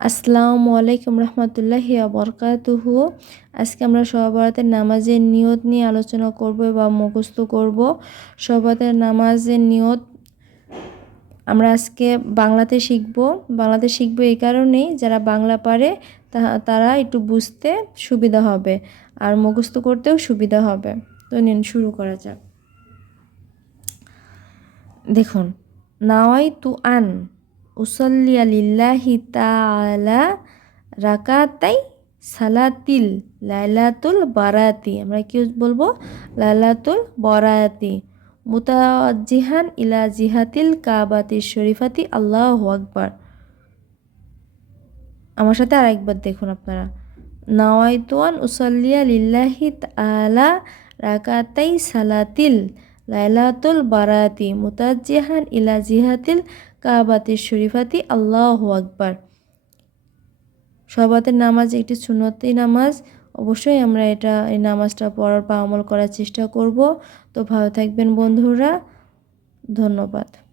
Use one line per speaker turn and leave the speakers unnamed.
আসসালামু আলাইকুম রহমতুল্লাহি বরকাতুহু। আজকে আমরা সহবরাতের নামাজের নিয়ত নিয়ে আলোচনা করব বা মুখস্থ করব। সহবরাতের নামাজের নিয়ত আমরা আজকে বাংলাতে শিখব। বাংলাতে শিখব এই কারণেই যারা বাংলা পারে তারা একটু বুঝতে সুবিধা হবে আর মুখস্থ করতেও সুবিধা হবে। তো নিন শুরু করা যাক। দেখুন নাওয়াই তু আন উসল্লিয়া লিল্লাহি তাআলা রাকাতাই সালাতিল লাইলাতুল বারাতি আমরা কি বলব? লাইলাতুল বারাতি মুতাজিহান ইলা জিহাতিল কাবাতি শরীফাতি। আল্লাহ আকবার। আমার সাথে আরেকবার দেখুন আপনারা। নাওয়াইতুয়ান উসল্লিয়া লিল্লাহি তাআলা রাকাতাই সালাতিল লাইলাতুল বারাতি মুতাজিহান ইলা জিহাতিল কাবাতি শরীফাতি, আল্লাহ আকবার। সবাতের নামাজ একটি সুনতি নামাজ। অবশ্যই আমরা এটা, এই নামাজটা পড়ার বা আমল করার চেষ্টা করব। তো ভালো থাকবেন বন্ধুরা। ধন্যবাদ।